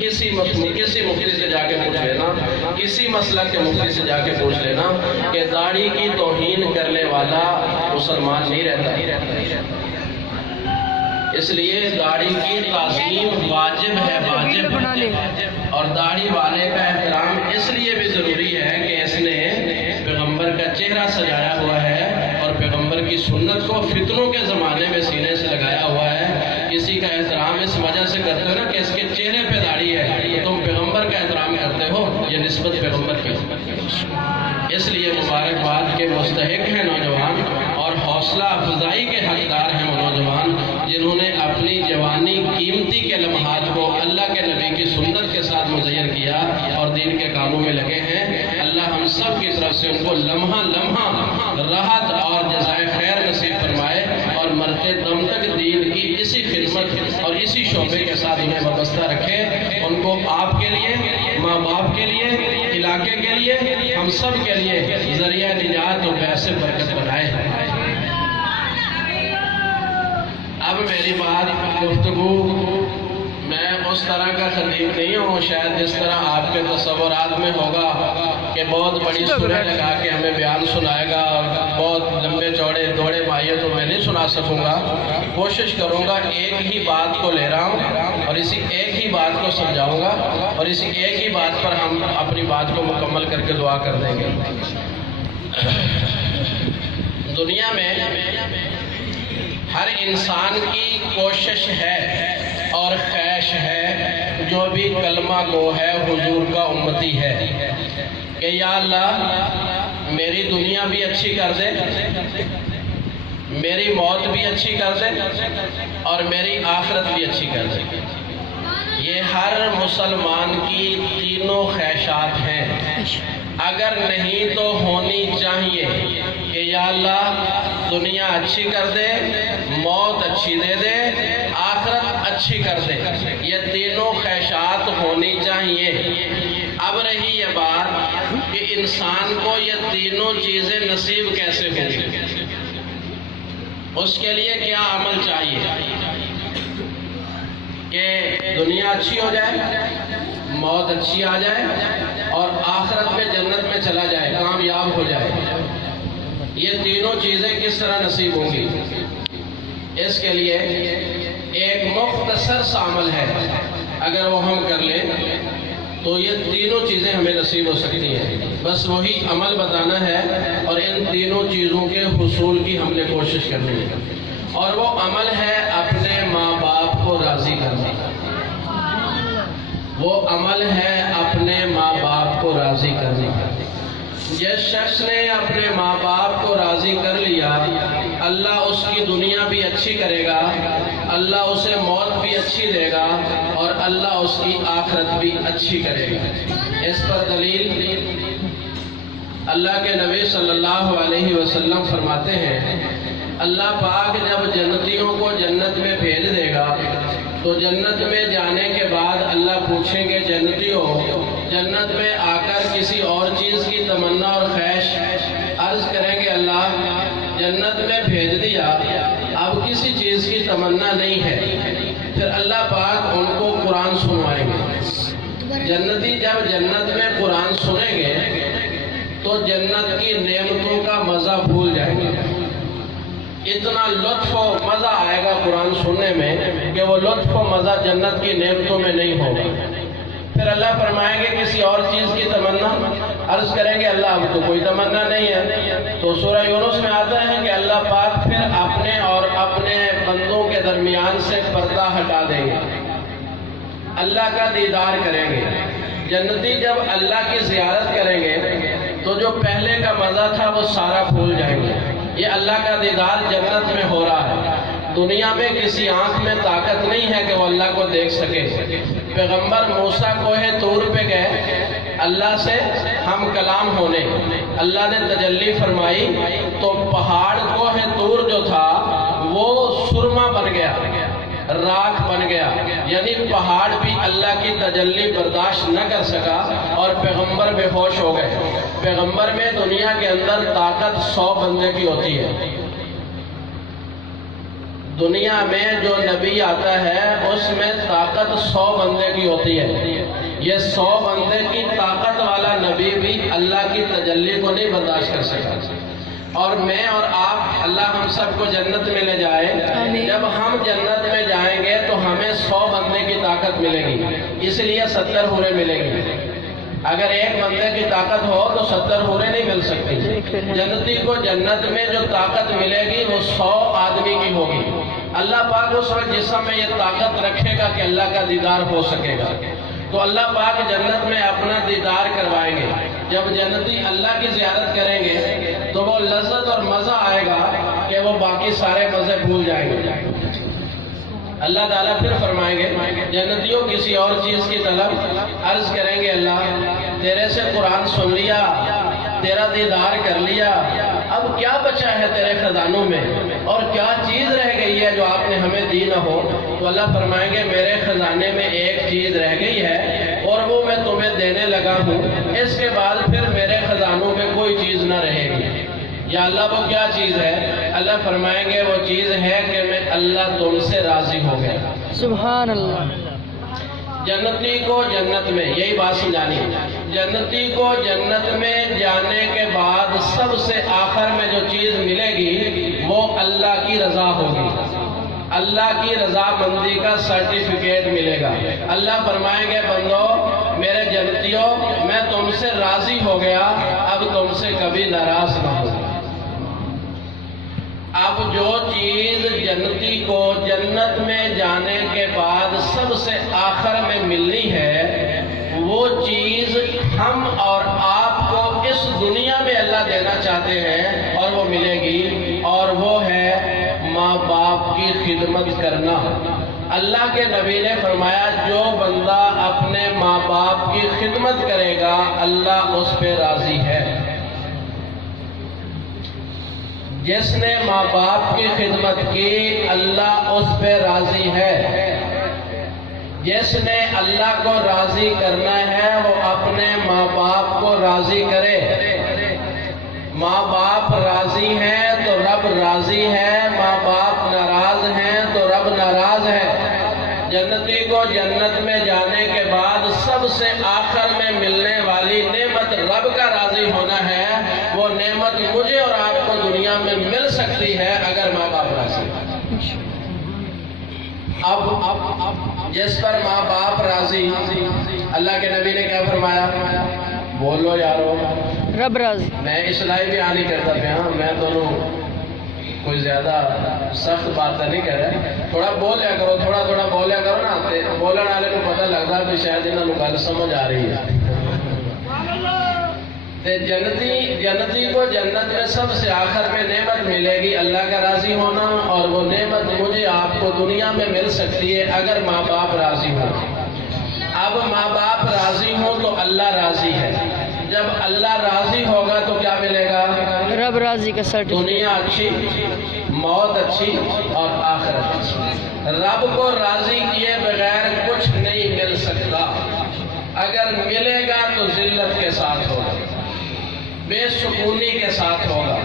کسی مفتی سے جا کے پوچھ لینا، کسی مسلک کے مفتی سے جا کے پوچھ لینا کہ داڑھی کی توہین کرنے والا مسلمان نہیں رہتا۔ اس لیے داڑھی کی تعظیم واجب ہے، واجب، اور داڑھی والے کا احترام اس لیے بھی ضروری ہے کہ اس نے پیغمبر کا چہرہ سجایا ہوا ہے اور پیغمبر کی سنت کو فتنوں کے زمانے میں سینے سے لگایا ہوا ہے۔ کسی کا احترام اس وجہ سے کرتے ہو نا کہ اس کے چہرے پہ داڑھی ہے، تو تم پیغمبر کا احترام کرتے ہو، یہ نسبت پیغمبر کی۔ اس لیے مبارکباد کے مستحق ہیں نوجوان، اور حوصلہ افزائی کے حقدار ہیں وہ نوجوان جنہوں نے اپنی جوانی قیمتی کے لمحات کو اللہ کے نبی کی سنت کے ساتھ مزین کیا اور دین کے کاموں میں لگے ہیں۔ اللہ ہم سب کی طرف سے ان کو لمحہ لمحہ راحت اور جزائے خیر نصیب فرمائے، اور مرتے دم تک دین کی اسی خدمت اور اسی شعبے کے ساتھ انہیں وابستہ رکھے۔ ان کو آپ کے لیے، ماں باپ کے لیے، علاقے کے لیے، ہم سب کے لیے ذریعہ نجات اور باعث برکت بنائے۔ اب میری بات، گفتگو، میں اس طرح کا خطیب نہیں ہوں شاید جس طرح آپ کے تصورات میں ہوگا کہ بہت بڑی سورہ لگا کے ہمیں بیان سنائے گا، بہت لمبے چوڑے دوڑے مائیے تو میں نہیں سنا سکوں گا۔ کوشش کروں گا ایک ہی بات کو لے رہا ہوں اور اسی ایک ہی بات کو سمجھاؤں گا، اور اسی ایک ہی بات پر ہم اپنی بات کو مکمل کر کے دعا کر دیں گے۔ دنیا میں ہر انسان کی کوشش ہے اور خواہش ہے، جو بھی کلمہ گو ہے حضور کا امتی ہے، کہ یا اللہ میری دنیا بھی اچھی کر دے، میری موت بھی اچھی کر دے، اور میری آخرت بھی اچھی کر دے۔ یہ ہر مسلمان کی تینوں خواہشات ہیں، اگر نہیں تو ہونی چاہیے کہ یا اللہ دنیا اچھی کر دے، موت اچھی دے دے، آخرت اچھی کر دے۔ یہ تینوں خواہشات ہونی چاہیے۔ اب رہی یہ بات کہ انسان کو یہ تینوں چیزیں نصیب کیسے ہوں گی، اس کے لیے کیا عمل چاہیے کہ دنیا اچھی ہو جائے، موت اچھی آ جائے، اور آخرت میں جنت میں چلا جائے، کامیاب ہو جائے۔ یہ تینوں چیزیں کس طرح نصیب ہوں گی؟ اس کے لیے ایک مختصر سا عمل ہے، اگر وہ ہم کر لیں تو یہ تینوں چیزیں ہمیں نصیب ہو سکتی ہیں۔ بس وہی عمل بتانا ہے، اور ان تینوں چیزوں کے حصول کی ہم نے کوشش کرنی ہے، اور وہ عمل ہے اپنے ماں باپ کو راضی کرنا۔ وہ عمل ہے اپنے ماں باپ کو راضی کرنا۔ جس شخص نے اپنے ماں باپ کو راضی کر لیا، اللہ اس کی دنیا بھی اچھی کرے گا، اللہ اسے موت بھی اچھی دے گا، اور اللہ اس کی آخرت بھی اچھی کرے گا۔ اس پر دلیل اللہ کے نبی صلی اللہ علیہ وسلم فرماتے ہیں، اللہ پاک جب جنتیوں کو جنت میں بھیج دے گا تو جنت میں جانے کے بعد اللہ پوچھیں گے جنتیوں، جنت میں آ کر کسی اور چیز کی تمنا اور خواہش؟ عرض کریں گے اللہ جنت میں بھیج دیا، اب کسی چیز کی تمنا نہیں ہے۔ پھر اللہ پاک ان کو قرآن سنوائیں گے۔ جنتی جب جنت میں قرآن سنیں گے تو جنت کی نعمتوں کا مزہ بھول جائیں گے۔ اتنا لطف و مزہ آئے گا قرآن سننے میں کہ وہ لطف و مزہ جنت کی نعمتوں میں نہیں ہوگا۔ پھر اللہ فرمائیں گے کسی اور چیز کی تمنا؟ عرض کریں گے اللہ اب تو کوئی تمنا نہیں ہے۔ تو سورہ یونس میں آتا ہے کہ اللہ پاک پھر اپنے اور اپنے بندوں کے درمیان سے پردہ ہٹا دیں گے، اللہ کا دیدار کریں گے۔ جنتی جب اللہ کی زیارت کریں گے تو جو پہلے کا مزہ تھا وہ سارا بھول جائیں گے۔ یہ اللہ کا دیدار جنت میں ہو رہا ہے۔ دنیا میں کسی آنکھ میں طاقت نہیں ہے کہ وہ اللہ کو دیکھ سکے۔ پیغمبر موسیٰ کوہ طور پہ گئے اللہ سے ہم کلام ہونے، اللہ نے تجلی فرمائی تو پہاڑ کوہ طور جو تھا وہ سرما بن گیا، راکھ بن گیا، یعنی پہاڑ بھی اللہ کی تجلی برداشت نہ کر سکا اور پیغمبر بے ہوش ہو گئے۔ پیغمبر میں دنیا کے اندر طاقت 100 بندے کی ہوتی ہے، دنیا میں جو نبی آتا ہے اس میں طاقت 100 بندے کی ہوتی ہے. یہ 100 بندے کی طاقت والا نبی بھی اللہ کی تجلی کو نہیں برداشت کر سکا. اور میں اور آپ، اللہ ہم سب کو جنت میں لے جائے. جب ہم جنت میں جائیں گے تو ہمیں 100 بندے کی طاقت ملے گی، اس لیے 70 حوریں ملیں گی. اگر ایک بندے کی طاقت ہو تو 70 حوریں نہیں مل سکتی. جنتی کو جنت میں جو طاقت ملے گی وہ 100 آدمی کی ہوگی. اللہ پاک اس وقت جسم میں یہ طاقت رکھے گا کہ اللہ کا دیدار ہو سکے گا. تو اللہ پاک جنت میں اپنا دیدار کروائیں گے. جب جنتی اللہ کی زیارت کریں گے تو وہ لذت اور مزہ آئے گا کہ وہ باقی سارے مزے بھول جائیں گے. اللہ تعالیٰ پھر فرمائیں گے، جنتیوں کسی اور چیز کی طلب عرض کریں گے، اللہ تیرے سے قرآن سن لیا، تیرا دیدار کر لیا، اب کیا بچا ہے تیرے خزانوں میں، اور کیا چیز رہ گئی ہے جو آپ نے ہمیں دی نہ ہو؟ تو اللہ فرمائیں گے میرے خزانے میں ایک چیز رہ گئی ہے اور وہ میں تمہیں دینے لگا ہوں، اس کے بعد پھر میرے خزانوں میں کوئی چیز نہ رہے گی. یا اللہ وہ کیا چیز ہے؟ اللہ فرمائیں گے وہ چیز ہے کہ میں اللہ تم سے راضی ہو گیا. سبحان اللہ. جنتی کو جنت میں، یہی بات سمجھانی، جنتی کو جنت میں جانے کے بعد سب سے آخر میں جو چیز ملے گی وہ اللہ کی رضا ہوگی. اللہ کی رضا مندی کا سرٹیفکیٹ ملے گا. اللہ فرمائیں گے بندو میرے جنتیوں میں تم سے راضی ہو گیا، اب تم سے کبھی ناراض نہ ہو. اب جو چیز جنتی کو جنت میں جانے کے بعد سب سے آخر میں ملنی ہے وہ چیز ہم اور آپ کو اس دنیا میں اللہ دینا چاہتے ہیں اور وہ ملے گی، اور وہ ہے ماں باپ کی خدمت کرنا. اللہ کے نبی نے فرمایا جو بندہ اپنے ماں باپ کی خدمت کرے گا اللہ اس پہ راضی ہے. جس نے ماں باپ کی خدمت کی اللہ اس پہ راضی ہے. جس نے اللہ کو راضی کرنا ہے وہ اپنے ماں باپ کو راضی کرے. ماں باپ راضی ہیں تو رب راضی ہے، ماں باپ ناراض ہیں تو رب ناراض ہے. جنتی کو جنت میں جانے کے بعد سب سے آخر میں ملنے والی نعمت رب کا راضی ہونا ہے. وہ نعمت مجھے اور آپ کو دنیا میں مل سکتی ہے اگر ماں باپ راضی ہیں. اب جس پر ماں باپ راضی، اللہ کے نبی نے کیا فرمایا؟ بولو یارو، رب راضی. میں اصلاحی بھی نہیں کرتا پیا، میں دونوں کوئی زیادہ سخت بات نہیں کر رہا. تھوڑا بول لیا کرو، تھوڑا تھوڑا بول لیا کرو نا، بولنے والے کو پتہ لگتا کہ شاید انہوں نے گل سمجھ آ رہی ہے. جنتی کو جنت میں سب سے آخر میں نعمت ملے گی اللہ کا راضی ہونا، اور وہ نعمت مجھے آپ کو دنیا میں مل سکتی ہے اگر ماں باپ راضی ہوں. اب ماں باپ راضی ہوں تو اللہ راضی ہے. جب اللہ راضی ہوگا تو کیا ملے گا؟ رب راضی کا سرٹیفکیٹ. دنیا اچھی، موت اچھی اور آخرت اچھی. رب کو راضی کیے بغیر کچھ نہیں مل سکتا. اگر ملے گا تو ذلت کے ساتھ ہوگا، بے سکونی کے ساتھ ہوگا،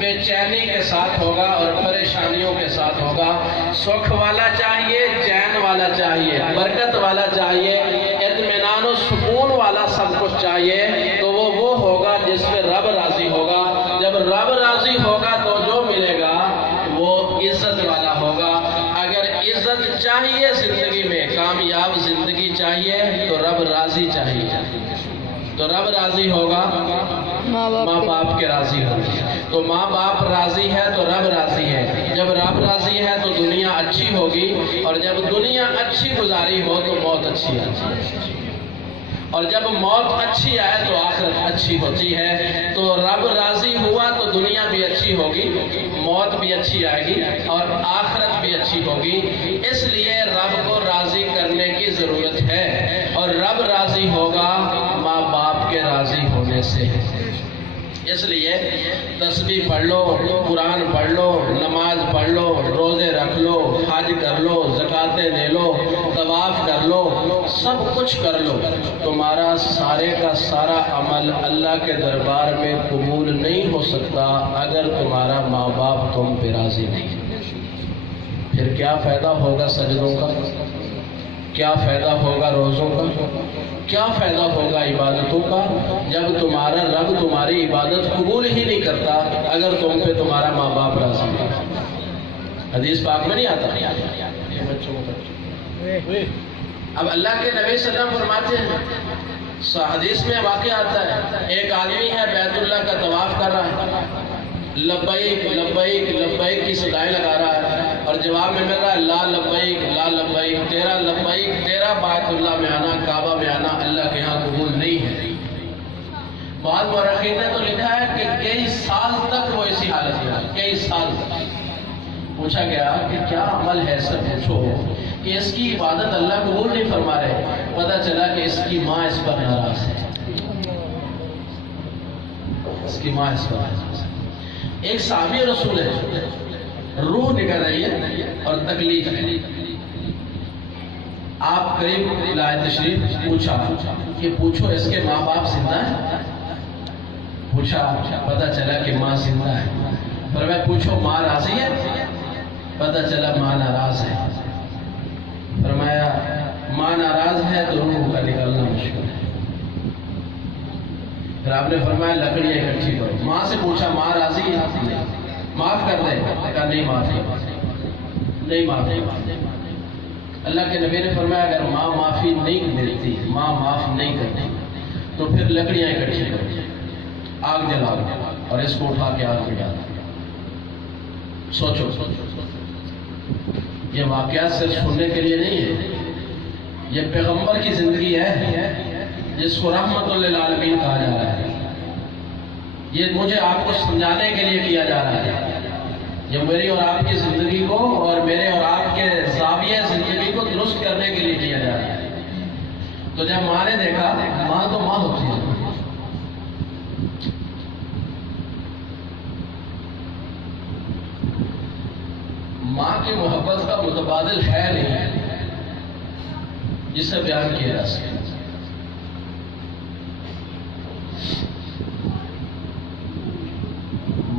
بے چینی کے ساتھ ہوگا اور پریشانیوں کے ساتھ ہوگا. سکھ والا چاہیے، چین والا چاہیے، برکت والا چاہیے، اطمینان و سکون والا سب کچھ چاہیے. تو وہ ہوگا جس میں رب راضی ہوگا. جب رب راضی ہوگا تو جو ملے گا وہ عزت والا ہوگا. اگر عزت چاہیے زندگی میں، کامیاب زندگی چاہیے تو رب راضی چاہیے. تو رب راضی ہوگا، ماں باپ کے راضی ہوگی. تو ماں باپ راضی ہے تو رب راضی ہے. جب رب راضی ہے تو دنیا اچھی ہوگی، اور جب دنیا اچھی گزاری ہو تو موت اچھی آتی ہے، اور جب موت اچھی آئے تو آخرت اچھی ہوتی ہے. تو رب راضی ہوا تو دنیا بھی اچھی ہوگی، موت بھی اچھی آئے گی اور آخرت بھی اچھی ہوگی. اس لیے رب کو راضی کرنے کی ضرورت ہے، اور رب راضی ہوگا ماں باپ کے راضی ہونے سے. اس لیے تسبیح پڑھ لو، قرآن پڑھ لو، نماز پڑھ لو، روزے رکھ لو، حج کر لو، زکاتیں دے لو، طواف کر لو، سب کچھ کر لو، تمہارا سارے کا سارا عمل اللہ کے دربار میں قبول نہیں ہو سکتا اگر تمہارا ماں باپ تم پہ راضی نہیں. پھر کیا فائدہ ہوگا سجدوں کا، کیا فائدہ ہوگا روزوں کا، کیا فائدہ ہوگا عبادتوں کا، جب تمہارا رب تمہاری عبادت قبول ہی نہیں کرتا اگر تم پہ تمہارا ماں باپ راضی نہیں۔ حدیث پاک میں نہیں آتا؟ اب اللہ کے نبی صلی اللہ علیہ وسلم فرماتے ہیں، حدیث میں واقعہ آتا ہے، ایک آدمی ہے بیت اللہ کا طواف کر رہا ہے، لبیک لبیک لبیک کی صدائیں لگا رہا ہے، اور جواب میں مل رہا ہے لا لبیک لا لبیک، تیرا لبیک تیرا بیت اللہ میں آنا، کعبہ میں آنا اللہ کے ہاں قبول نہیں ہے۔ بعض مورخین نے تو لکھا ہے کہ کئی سال تک وہ اسی حالت میں ہے، کئی سال تک۔ پوچھا گیا کہ کیا عمل ہے سر، پوچھو کہ اس کی عبادت اللہ قبول نہیں فرما رہے، پتہ چلا کہ اس کی ماں اس پر ناراض ہے، اس کی ماں اس پر ناراض ہے۔ ایک صحابی رسول ہے، روح نکل رہی ہے اور تکلیف ہے، آپ قریب لائے تشریف، پوچھا کہ پوچھو اس کے ماں باپ زندہ ہیں؟ پوچھا، پتہ چلا کہ ماں زندہ ہے۔ پر میں پوچھو ماں راضی ہے؟ پتہ چلا ماں ناراض ہے۔ فرمایا ماں ناراض ہے تو روح کا نکلنا مشکل ہے۔ پھر آپ نے فرمایا لکڑیاں اکٹھی کرو۔ ماں سے پوچھا ماں راضی ہے؟ معاف کر دے؟ کہا نہیں معافی۔ اللہ کے نبی نے فرمایا اگر ماں معافی نہیں دیتی، ماں معاف نہیں کرتی تو پھر لکڑیاں اکٹھی کرو، آگ جلاؤ اور اس کو اٹھا کے آگ میں ڈالو۔ سوچو، یہ واقعات صرف سننے کے لیے نہیں ہے، یہ پیغمبر کی زندگی ہے جس کو رحمت للعالمین کہا جا رہا ہے۔ یہ مجھے آپ کو سمجھانے کے لیے کیا جا رہا ہے، یہ میری اور آپ کی زندگی کو اور میرے اور آپ کے زاویہ زندگی کو درست کرنے کے لیے کیا جا رہا ہے۔ تو جب ماں نے دیکھا، ماں تو ماں ہوتی ہے، ماں کی محبت کا متبادل ہے نہیں جسے بیان کیا جا سکے۔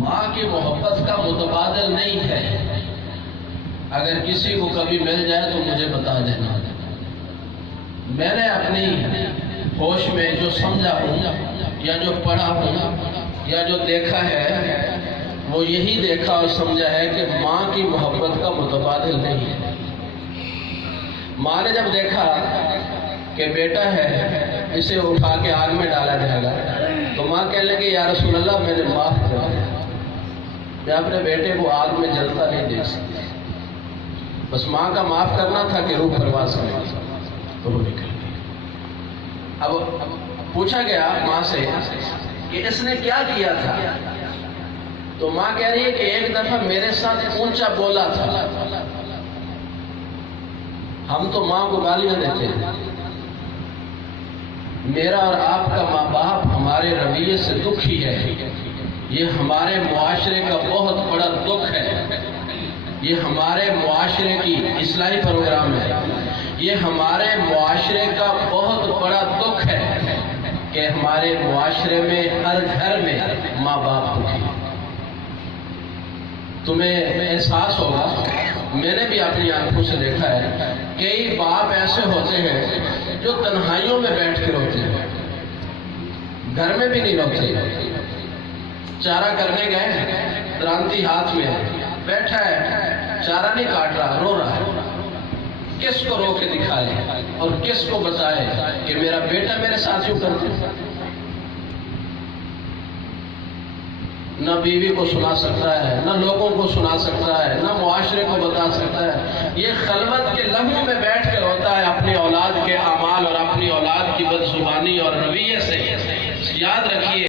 ماں کی محبت کا متبادل نہیں ہے، اگر کسی کو کبھی مل جائے تو مجھے بتا دینا۔ میں نے اپنی ہوش میں جو سمجھا ہوں یا جو پڑھا ہوں یا جو دیکھا ہے وہ یہی دیکھا اور سمجھا ہے کہ ماں کی محبت کا متبادل نہیں ہے۔ ماں نے جب دیکھا کہ بیٹا ہے اسے اٹھا کے آگ میں ڈالا جائے گا تو ماں کہنے لگی یا رسول اللہ میں نے معاف کر دیا، میں اپنے بیٹے کو آگ میں جلتا نہیں دیکھ سکتی۔ بس ماں کا معاف کرنا تھا کہ روح پرواز کرے گی تو وہ نکل گئی۔ اب پوچھا گیا ماں سے کہ اس نے کیا کیا تھا، تو ماں کہہ رہی ہے کہ ایک دفعہ میرے ساتھ اونچا بولا تھا۔ ہم تو ماں کو گالیاں دیتے ہیں، میرا اور آپ کا ماں باپ ہمارے رویے سے دکھی ہے، یہ ہمارے معاشرے کا بہت بڑا دکھ ہے، یہ ہمارے معاشرے کی اصلاحی پروگرام ہے، یہ ہمارے معاشرے کا بہت بڑا دکھ ہے کہ ہمارے معاشرے میں ہر گھر میں ماں باپ دکھی۔ تمہیں احساس ہوگا، میں نے بھی اپنی آنکھوں سے دیکھا ہے، کئی باپ ایسے ہوتے ہیں جو تنہائیوں میں بیٹھ کے روتے ہیں، گھر میں بھی نہیں روتے۔ چارہ کرنے گئے، درانتی ہاتھ میں بیٹھا ہے، چارہ نہیں کاٹ رہا، رو رہا ہے، کس کو رو کے دکھائے اور کس کو بتائے کہ میرا بیٹا میرے ساتھ یوں کرتے ہیں۔ نہ بیوی کو سنا سکتا ہے، نہ لوگوں کو سنا سکتا ہے، نہ معاشرے کو بتا سکتا ہے، یہ خلوت کے لمحوں میں بیٹھ کے روتا ہے اپنی اولاد کے اعمال اور اپنی اولاد کی بدزبانی اور رویے سے۔ یاد رکھیے